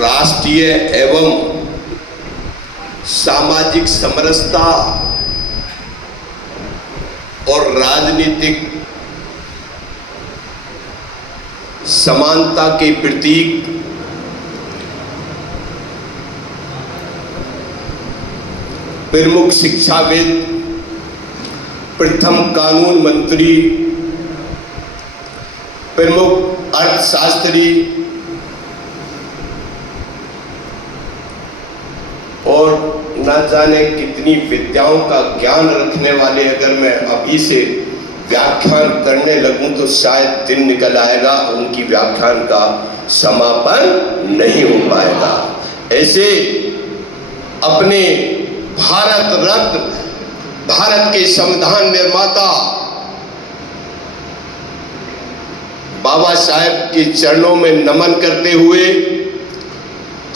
राष्ट्रीय एवं सामाजिक समरसता और राजनीतिक समानता के प्रतीक प्रमुख शिक्षाविद, प्रथम कानून मंत्री, प्रमुख अर्थशास्त्री और न जाने कितनी विद्याओं का ज्ञान रखने वाले अगर मैं अभी से व्याख्यान करने लगूं तो शायद दिन निकल आएगा, उनकी व्याख्यान का समापन नहीं हो पाएगा। ऐसे अपने भारत रत्न, भारत के संविधान निर्माता बाबा साहेब के चरणों में नमन करते हुए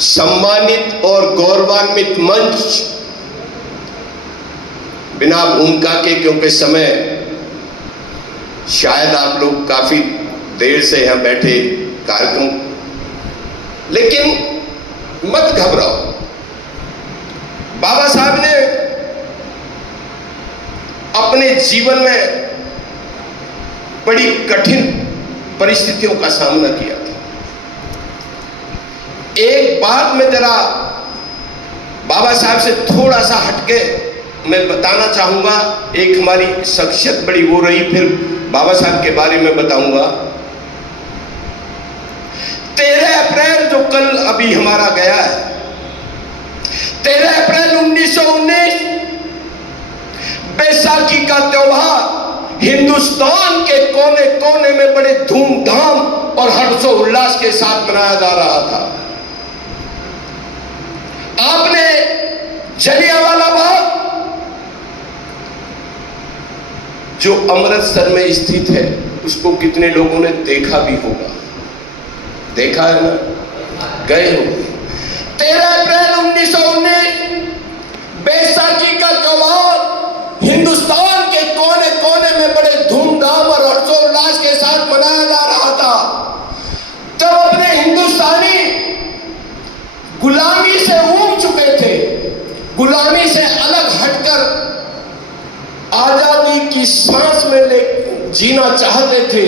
सम्मानित और गौरवान्वित मंच, बिना भूमिका के, क्योंकि समय शायद आप लोग काफी देर से यहां बैठे कार्यक्रम, लेकिन मत घबराओ। बाबा साहब ने अपने जीवन में बड़ी कठिन परिस्थितियों का सामना किया था। एक बात मैं जरा बाबा साहब से थोड़ा सा हटके मैं बताना चाहूंगा। एक हमारी शख्सियत बड़ी वो रही, फिर बाबा साहब के बारे में बताऊंगा। 13 अप्रैल जो कल अभी हमारा गया है, 13 अप्रैल 1919 बैसाखी का त्योहार हिंदुस्तान के कोने कोने में बड़े धूमधाम और हर्षोल्लास के साथ मनाया जा रहा था। आपने जलियांवाला बाग जो अमृतसर में स्थित है उसको कितने लोगों ने देखा भी होगा? देखा है ना? गए होंगे। 13 अप्रैल 1919 बैसाखी का त्योहार हिंदुस्तान के कोने कोने में बड़े धूमधाम और हर्षोल्लास के साथ मनाया जा रहा था। जब अपने हिंदुस्तानी गुलामी से ऊब चुके थे, गुलामी से अलग हटकर आजादी की सांस में जीना चाहते थे,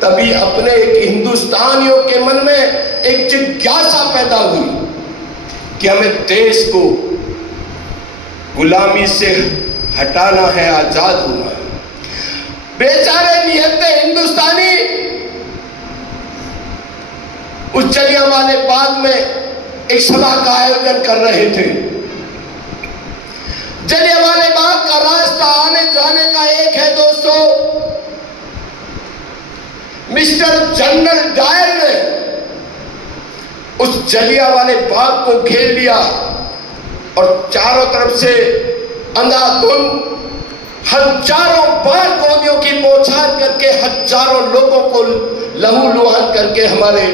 तभी अपने एक हिंदुस्तानियों के मन में एक जिज्ञासा पैदा हुई कि हमें देश को गुलामी से हटाना है, आजाद होना है। बेचारे निहत्ते हिंदुस्तानी उस जलियांवाले बाग में एक सभा का आयोजन कर रहे थे। जलियांवाले बाग का रास्ता आने जाने का एक है दोस्तों। मिस्टर जनरल डायर ने उस जलियांवाले बाग को घेर लिया और चारों तरफ से अंधाधुंध हजारों बार गोलियों की बौछार करके हजारों लोगों को लहूलुहान करके हमारे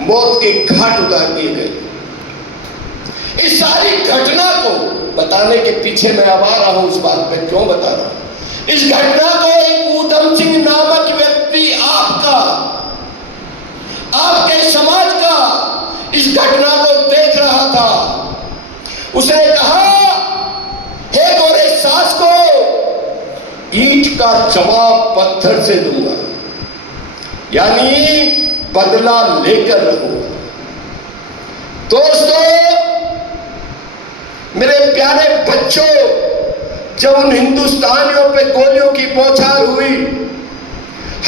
मौत के घाट उतार दिए गए। इस सारी घटना को बताने के पीछे मैं अब आ रहा हूं, उस बात पे क्यों बता रहा हूं। इस घटना को एक ऊधम सिंह नामक व्यक्ति आपके समाज का इस घटना को देख रहा था। उसने कहा, हे गोरे सास को ईंट का जवाब पत्थर से दूंगा, यानी बदला लेकर रहूंगा। दोस्तों, मेरे प्यारे बच्चों, जब उन हिंदुस्तानियों पे गोलियों की बौछार हुई,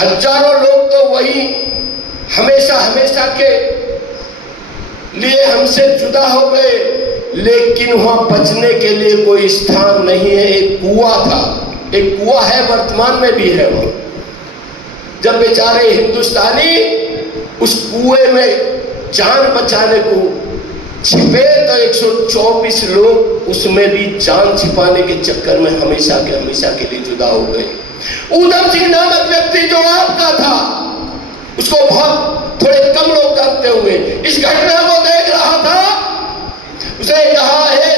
हजारों लोग तो वही हमेशा हमेशा के लिए हमसे जुदा हो गए, लेकिन वहां बचने के लिए कोई स्थान नहीं है। एक कुआं था, एक कुआं है, वर्तमान में भी है वहां। जब बेचारे हिंदुस्तानी उस कुएं में जान बचाने को छिपे तो 124 लोग उसमें भी जान छिपाने के चक्कर में हमेशा के लिए जुदा हो गए। ऊधम सिंह नामक व्यक्ति जो आपका था, उसको बहुत थोड़े कम लोग जानते हुए इस घटना को देख रहा था। उसने कहा, है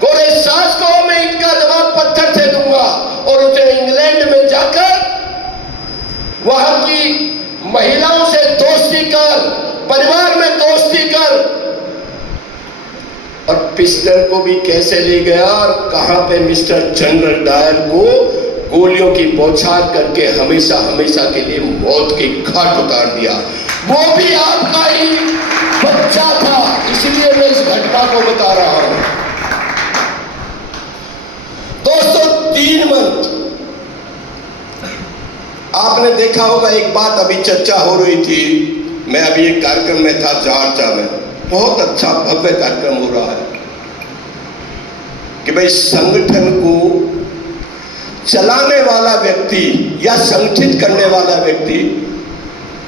गोरे सास को मैं ईंट का जवाब पत्थर से दूंगा, और उसे इंग्लैंड में जाकर वहां की महिलाओं से दोस्ती कर, परिवार में दोस्ती कर, पिस्टल को भी कैसे ले गया और कहां पे मिस्टर जनरल डायर को गोलियों की बौछार करके हमेशा हमेशा के लिए मौत की घाट उतार दिया। वो भी आपका ही बच्चा था, इसलिए मैं इस घटना को बता रहा हूं। दोस्तों, 3 मंथ आपने देखा होगा, एक बात अभी चर्चा हो रही थी, मैं अभी एक कार्यक्रम में था जॉर्जिया में, बहुत अच्छा भव्य कार्यक्रम हो रहा है कि भाई संगठन को चलाने वाला व्यक्ति या संगठित करने वाला व्यक्ति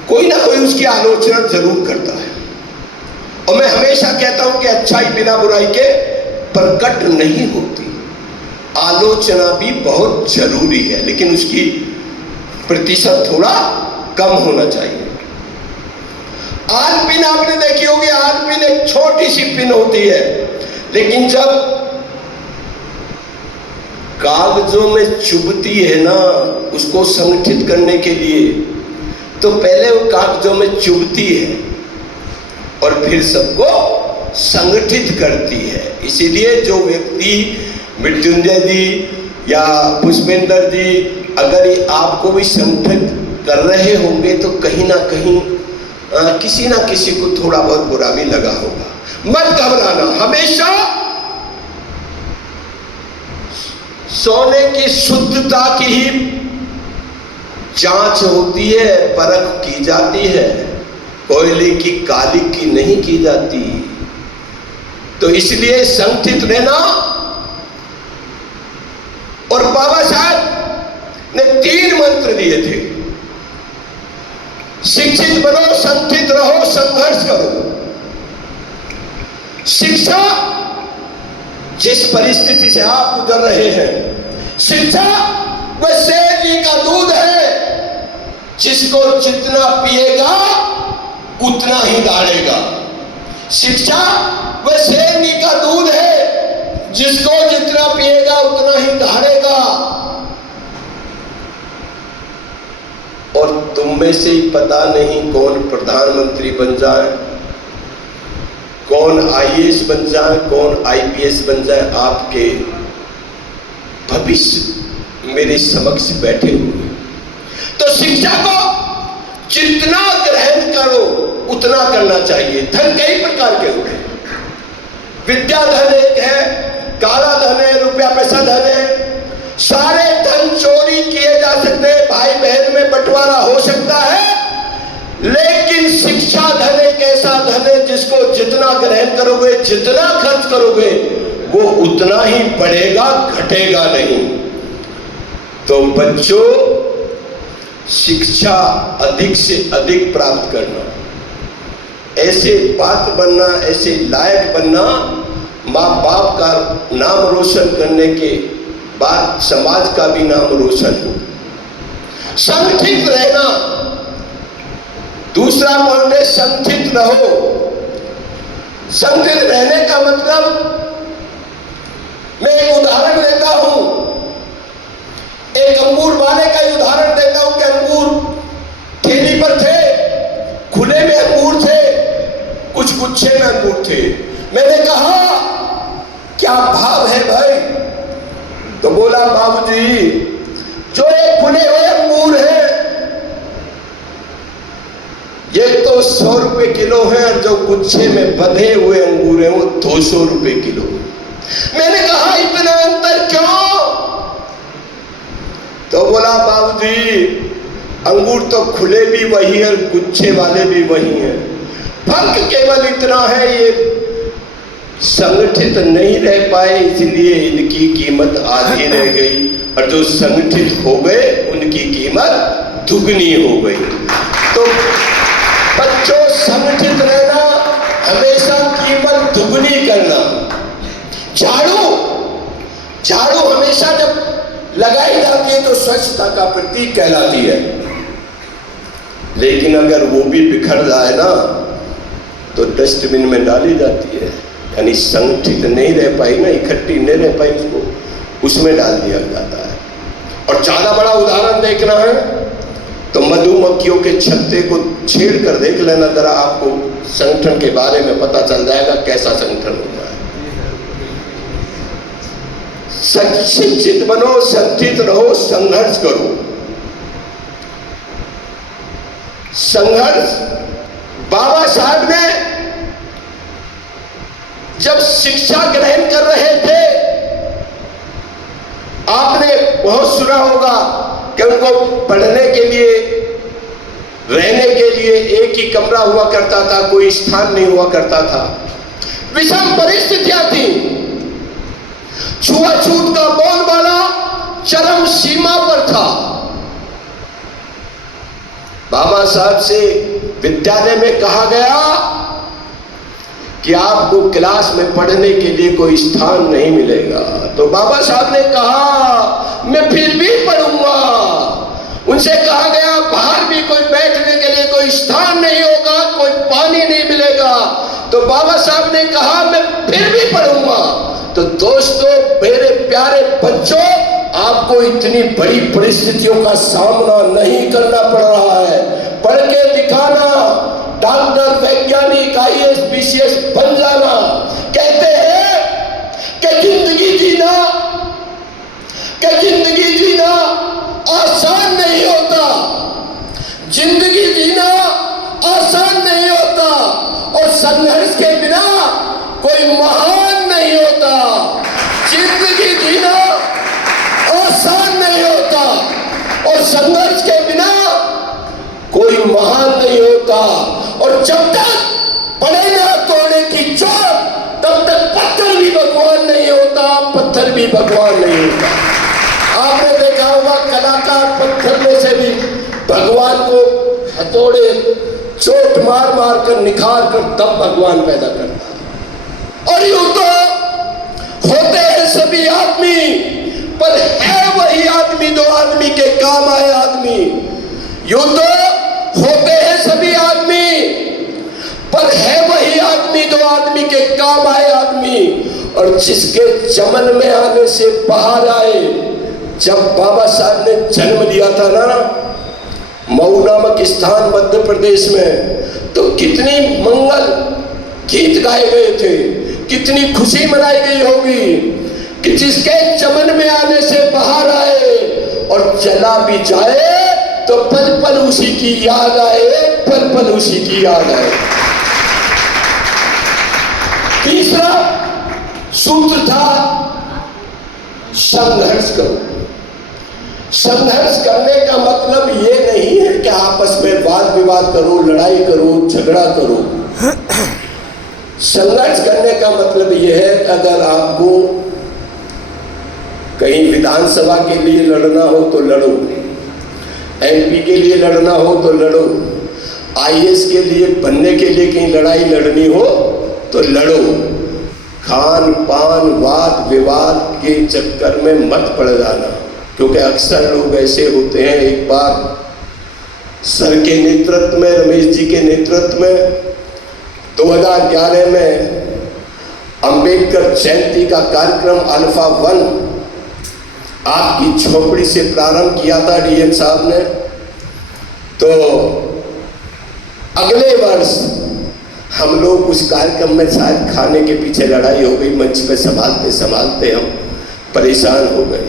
कोई ना कोई उसकी आलोचना जरूर करता है। और मैं हमेशा कहता हूं कि अच्छाई बिना बुराई के प्रकट नहीं होती। आलोचना भी बहुत जरूरी है, लेकिन उसकी प्रतिशत थोड़ा कम होना चाहिए। आल पिन आपने देखी होगी, आल पिन एक छोटी सी पिन होती है, लेकिन जब कागजों में चुभती है ना, उसको संगठित करने के लिए, तो पहले वो कागजों में चुभती है और फिर सबको संगठित करती है। इसीलिए जो व्यक्ति मृत्युंजय जी या पुष्पेंद्र जी अगर ये आपको भी संगठित कर रहे होंगे तो कहीं ना कहीं किसी ना किसी को थोड़ा बहुत बुरा भी लगा होगा। मत घबराना, हमेशा सोने की शुद्धता की ही जांच होती है, परख की जाती है, कोयले की काली की नहीं की जाती। तो इसलिए संगठित रहना। और बाबा साहब ने 3 मंत्र दिए थे, शिक्षित बनो, संगठित रहो, संघर्ष करो। शिक्षा जिस परिस्थिति से आप गुजर रहे हैं, शिक्षा वह शेरनी का दूध है जिसको जितना पिएगा उतना ही दौड़ेगा। शिक्षा वह शेरनी का दूध है जिसको जितना पिएगा उतना ही दौड़ेगा। और तुम में से ही पता नहीं कौन प्रधानमंत्री बन जाए, कौन आईएएस बन जाए, कौन आईपीएस बन जाए। आपके भविष्य मेरे समक्ष बैठे हुए। तो शिक्षा को जितना ग्रहण करो उतना करना चाहिए। धन कई प्रकार के होते हैं, विद्या धन एक है, काला धन है, रुपया पैसा धन है। सारे धन चोरी किए जा सकते हैं, भाई बहन में बंटवारा हो सकता है, लेकिन शिक्षा धन एक ऐसा धन है जिसको जितना ग्रहण करोगे, जितना खर्च करोगे, वो उतना ही बढ़ेगा, घटेगा नहीं। तो बच्चों, शिक्षा अधिक से अधिक प्राप्त करना, ऐसे पात्र बनना, ऐसे लायक बनना, माँ बाप का नाम रोशन करने के बाद समाज का भी नाम रोशन हो। संगठित रहना, दूसरा पॉइंट है संगठित रहो। संगठित रहने का मतलब, मैं एक उदाहरण देता हूं, एक अंगूर वाले का ही उदाहरण देता हूं कि अंगूर ठेली पर थे, खुले में अंगूर थे, कुछ गुच्छे में अंगूर थे। मैंने कहा क्या भाव है भाई? तो बोला बाबूजी, जो एक खुले हुए अंगूर है ये तो 100 रुपए किलो है, और जो गुच्छे में बंधे हुए अंगूर हैं वो 200 रुपए किलो। मैंने कहा इतना अंतर क्यों? तो बोला बाबूजी, अंगूर तो खुले भी वही है, गुच्छे वाले भी वही हैं, फर्क केवल इतना है ये संगठित नहीं रह पाए, इसलिए इनकी कीमत आधी रह गई, और जो संगठित हो गए उनकी कीमत दुगनी हो गई। तो बच्चों, संगठित रहना, हमेशा कीमत दुगनी करना। झाड़ू हमेशा जब लगाई जाती है तो स्वच्छता का प्रतीक कहलाती है, लेकिन अगर वो भी बिखर जाए ना तो डस्टबिन में डाली जाती है। यानी संगठित नहीं रह पाई ना, इकट्ठी नहीं रह पाई, उसको उसमें डाल दिया जाता है। और ज्यादा बड़ा उदाहरण देखना है तो मधुमक्खियों के छत्ते को छेड़ कर देख लेना जरा, आपको संगठन के बारे में पता चल जाएगा कैसा संगठन होता है। शिक्षित बनो, शिक्षित रहो, संघर्ष करो। संघर्ष बाबा साहब ने जब शिक्षा ग्रहण कर रहे थे, आपने बहुत सुना होगा कि उनको पढ़ने के लिए, रहने के लिए एक ही कमरा हुआ करता था, कोई स्थान नहीं हुआ करता था। विषम परिस्थितियां थी, छुआछूत का बोलबाला चरम सीमा पर था। बाबा साहब से विद्यालय में कहा गया कि आपको क्लास में पढ़ने के लिए कोई स्थान नहीं मिलेगा, तो बाबा साहब ने कहा मैं फिर भी पढ़ूंगा। उनसे कहा गया बाहर भी कोई बैठने के लिए कोई स्थान नहीं होगा, कोई पानी नहीं मिलेगा, तो बाबा साहब ने कहा मैं फिर भी पढ़ूंगा। तो दोस्तों, मेरे प्यारे बच्चों, आपको इतनी बड़ी परिस्थितियों का सामना नहीं करना पड़ रहा है। पढ़ के दिखाना, डॉक्टर, वैज्ञानिक, IAS, PCS बन जाना। कहते हैं कि जिंदगी जीना आसान नहीं होता, जिंदगी जीना आसान नहीं होता, और संघर्ष के बिना कोई महान नहीं होता। जिंदगी जीना आसान नहीं होता और संघर्ष के बिना कोई महान नहीं होता। और जब तक पड़े ना तोड़ने की चोट, तब तक पत्थर भी भगवान नहीं होता, पत्थर भी भगवान नहीं होता। आपने देखा होगा कलाकार पत्थर में से भी भगवान को हथौड़े चोट मार मार कर निखार कर तब भगवान पैदा करता है। और यूं तो होते हैं सभी आदमी, पर है वही आदमी दो आदमी के काम आए आदमी। यूं तो होते हैं सभी आदमी, पर है वही आदमी दो आदमी के काम आए आदमी। और जिसके चमन में आने से बाहर आए। जब बाबा साहब ने जन्म लिया था ना, मऊ नामक स्थान मध्य प्रदेश में, तो कितनी मंगल गीत गाए गए थे, कितनी खुशी मनाई गई होगी कि जिसके चमन में आने से बाहर आए और चला भी जाए तो पल पल उसी की याद आए, पल पल उसी की याद आए। तीसरा सूत्र था संघर्ष करो। संघर्ष करने का मतलब ये नहीं है कि आपस में वाद विवाद करो, लड़ाई करो, झगड़ा करो। संघर्ष करने का मतलब ये है कि अगर आपको कहीं विधानसभा के लिए लड़ना हो तो लड़ो, MP के लिए लड़ना हो तो लड़ो, IAS के लिए बनने के लिए कहीं लड़ाई लड़नी हो तो लड़ो। खान पान वाद विवाद के चक्कर में मत पड़ जाना, क्योंकि अक्सर लोग ऐसे होते हैं। एक बार सर के नेतृत्व में, रमेश जी के नेतृत्व में 2011 में अंबेडकर जयंती का कार्यक्रम अल्फा 1 आपकी झोपड़ी से प्रारंभ किया था DM साहब ने। तो अगले वर्ष हम लोग उस कार्यक्रम में शायद खाने के पीछे लड़ाई हो गई, मंच पे संभालते संभालते हम परेशान हो गए।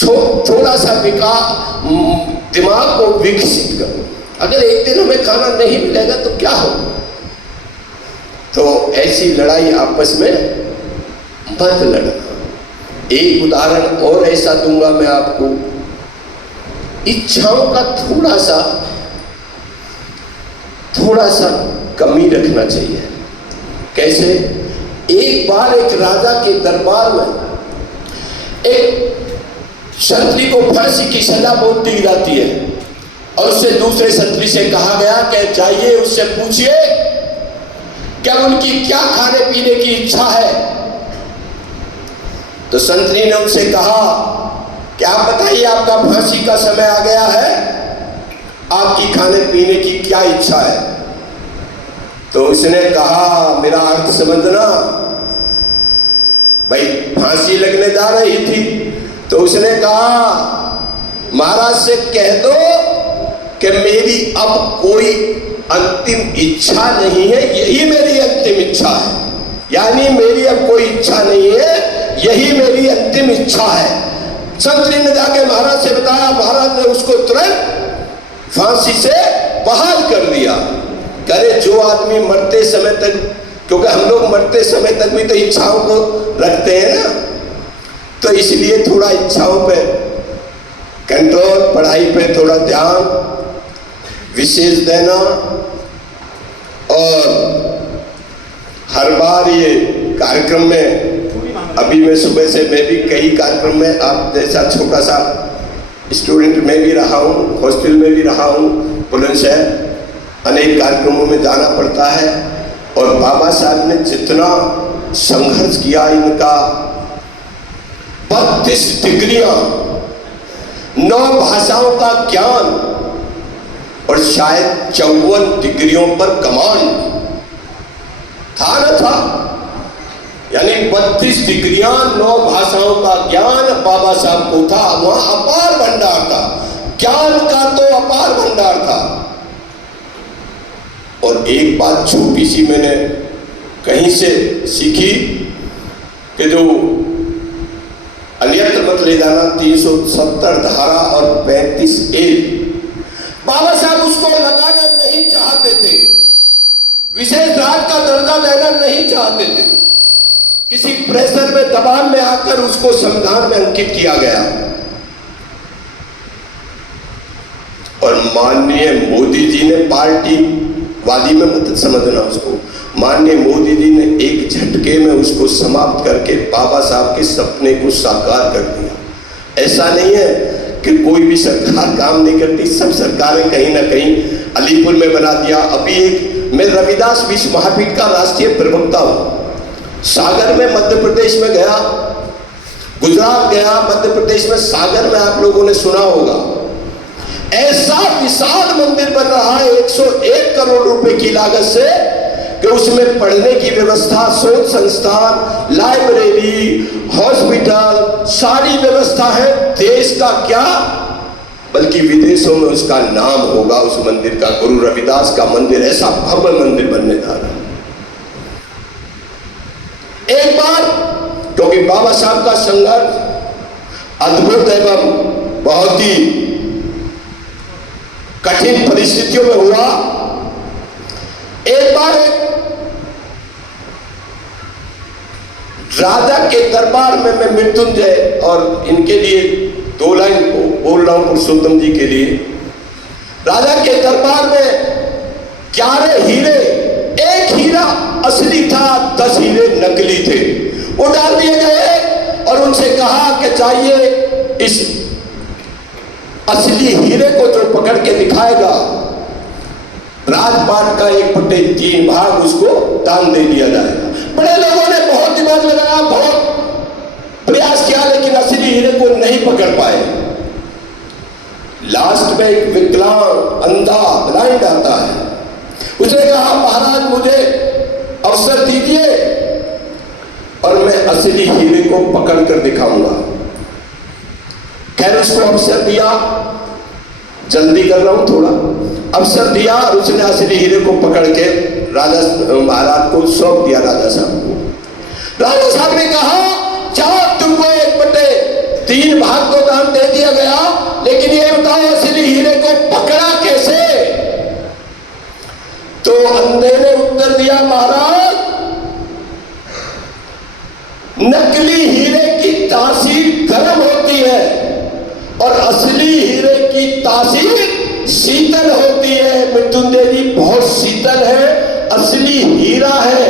तो थोड़ा सा दिमाग को विकसित करो। अगर एक दिन हमें खाना नहीं मिलेगा तो क्या होगा? तो ऐसी लड़ाई आपस में मत लड़ना। एक उदाहरण और ऐसा दूंगा मैं आपको। इच्छाओं का थोड़ा सा कमी रखना चाहिए। कैसे? एक बार एक राजा के दरबार में एक क्षत्रिय को फांसी की सजा बोलती जाती है और उससे दूसरे क्षत्रिय से कहा गया कि जाइए उससे पूछिए क्या उनकी क्या खाने पीने की इच्छा है। तो क्षत्रिय ने उनसे कहा कि आप बताइए, आपका फांसी का समय आ गया है, आपकी खाने पीने की क्या इच्छा है? तो उसने कहा, मेरा अर्थ समझना, भाई फांसी लगने जा रही थी। तो उसने कहा, महाराज से कह दो कि मेरी अब कोई अंतिम इच्छा नहीं है, यही मेरी अंतिम इच्छा है। यानी मेरी अब कोई इच्छा नहीं है यही मेरी अंतिम इच्छा है। संतरी ने जाके महाराज से बताया, महाराज ने उसको तुरंत फांसी से बहाल कर दिया। करे जो आदमी मरते समय तक, क्योंकि हम लोग मरते समय तक भी तो इच्छाओं को रखते हैं ना, तो इसलिए थोड़ा इच्छाओं पे कंट्रोल, पढ़ाई पे थोड़ा ध्यान विशेष देना। और हर बार ये कार्यक्रम में, अभी मैं सुबह से मैं भी कई कार्यक्रम में आप जैसा छोटा सा स्टूडेंट में भी रहा हूँ, हॉस्टल में भी रहा हूँ, बुलंदशहर अनेक कार्यक्रमों में जाना पड़ता है। और बाबा साहब ने जितना संघर्ष किया, इनका 32 डिग्रियां, 9 भाषाओं का ज्ञान और शायद 54 डिग्रियों पर कमांड था न था, यानी 32 डिग्रियां, 9 भाषाओं का ज्ञान बाबा साहब को था। वहां अपार भंडार था, ज्ञान का तो अपार भंडार था। और एक बात छोटी सी मैंने कहीं से सीखी कि जो अन्यत्र मत ले जाना 370 धारा और 35A, बाबा साहब उसको लगाना नहीं चाहते थे, विशेष राज का दर्जा देना नहीं चाहते थे। किसी प्रेशर में, दबाव में आकर उसको संविधान में अंकित किया गया। और माननीय मोदी जी ने, पार्टी वादी में मत समझना उसको, माननीय मोदी जी ने एक झटके में उसको समाप्त करके बाबा साहब के सपने को साकार कर दिया। ऐसा नहीं है कि कोई भी सरकार काम नहीं करती, सब सरकारें कहीं ना कहीं, अलीपुर में बना दिया। अभी एक मैं रविदास विश्व महापीठ का राष्ट्रीय प्रवक्ता हूँ, सागर में मध्य प्रदेश में गया, गुजरात गया, मध्य प्रदेश में सागर में आप लोगों ने सुना होगा, ऐसा विशाल मंदिर बन रहा है 101 करोड़ रुपए की लागत से कि उसमें पढ़ने की व्यवस्था, शोध संस्थान, लाइब्रेरी, हॉस्पिटल, सारी व्यवस्था है। देश का क्या बल्कि विदेशों में उसका नाम होगा उस मंदिर का। गुरु रविदास का मंदिर, ऐसा भव्य मंदिर बनने जा रहा है। एक बार क्योंकि बाबा साहब का संघर्ष अद्भुत एवं बहुत ही कठिन परिस्थितियों में हुआ। एक बार राजा के दरबार में मैं मृत्युंजय और इनके लिए 2 लाइन बोल रहा हूं पुरुषोत्तम जी के लिए। राजा के दरबार में 11 हीरे, एक हीरा असली था, 10 हीरे नकली थे, वो डाल दिए गए और उनसे कहा कि चाहिए इस असली हीरे को जो पकड़ के दिखाएगा, राजपाट का 1/3 भाग उसको दान दे दिया जाएगा। बड़े लोगों ने बहुत दिमाग लगाया, बहुत प्रयास किया, लेकिन असली हीरे को नहीं पकड़ पाए। लास्ट में एक विकलांग, अंधा, ब्लाइंड आता है, उसने कहा महाराज मुझे अवसर दीजिए और मैं असली हीरे को पकड़ कर दिखाऊंगा। खैर उसको अवसर दिया, जल्दी कर रहा हूं थोड़ा, अवसर दिया और उसने असली हीरे को पकड़ के राजा महाराज को सौंप दिया। राजा साहब को, राजा साहब ने कहा जाओ, तुमको 1/3 भाग को दान दे दिया गया, लेकिन ये बताओ असली हीरे को पकड़ा कैसे? तो अंधे ने उत्तर दिया महाराज, नकली हीरे की तासीर गर्म होती है और असली हीरे की तासीर शीतल होती है। मृत्युंजय जी बहुत शीतल है, असली हीरा है।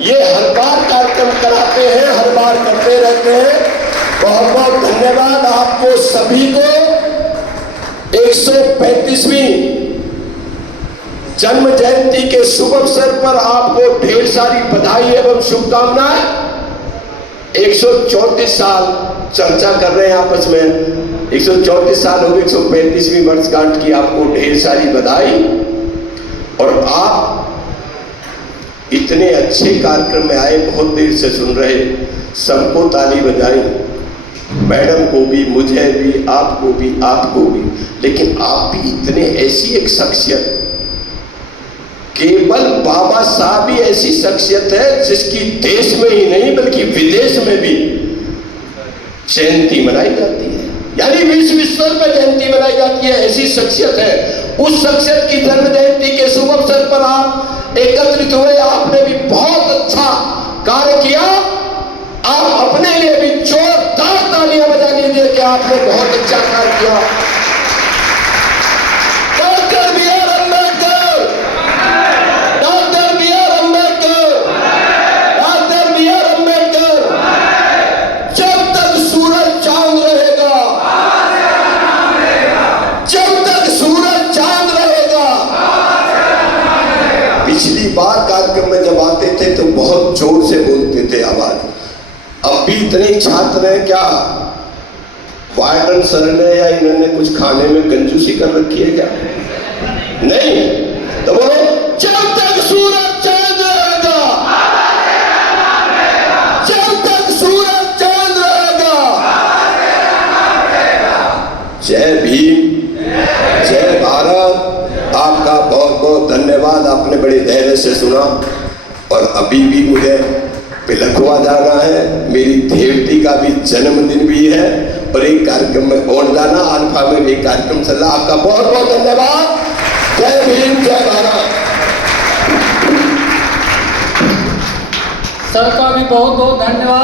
ये हर बार कार्यक्रम कराते हैं, हर बार करते रहते हैं। बहुत बहुत धन्यवाद आपको सभी को। 135वीं जन्म जयंती के शुभ अवसर पर आपको ढेर सारी बधाई एवं शुभकामनाएं। 134 साल चर्चा कर रहे हैं आपस में, 134 साल हो गए 135वीं वर्षगांठ की, आपको ढेर सारी बधाई। और आप इतने अच्छे कार्यक्रम में आए, बहुत देर से सुन रहे, सबको ताली बजाई, मैडम को भी, मुझे भी, आपको भी, आपको भी। लेकिन आप भी इतने, ऐसी एक शख्सियत, केवल बाबा साहब ही ऐसी शख्सियत है जिसकी देश में ही नहीं बल्कि विदेश में भी जयंती मनाई जाती है, यानी विश्व स्तर पर जयंती मनाई जाती है। ऐसी शख्सियत है, उस शख्सियत की जन्म जयंती के शुभ अवसर पर आप एकत्रित हुए। आपने भी बहुत अच्छा कार्य किया। आप अपने लिए भी जोरदार तालियां बजा लीजिए कि आपने बहुत अच्छा कार्य किया। Doctor B R Ambedkar, doctor B R Ambedkar, doctor B R Ambedkar. जब तक सूरज चांद रहेगा, जब तक सूरज चांद रहेगा। पिछली बार कार्यक्रम में जब आते थे तो बहुत जोर से बोलते थे आवाज। अब भी इतने छात्र हैं, क्या वार्डन सर ने या इन्होंने कुछ खाने में कंजूसी कर रखी है क्या? नहीं, तो बोलो जब तक सूरज चांद रहेगा, जब तक सूरज चांद रहेगा। जय भीम, जय भारत। आपका बहुत बहुत धन्यवाद, आपने बड़े धैर्य से सुना। और अभी भी मुझे पिलखुआ जाना है, मेरी देवती का भी जन्मदिन भी है और एक कार्यक्रम में और जाना, अल्फा में भी कार्यक्रम चल रहा। आपका बहुत बहुत धन्यवाद। जय भीम, जय भारत। सर का भी बहुत बहुत धन्यवाद।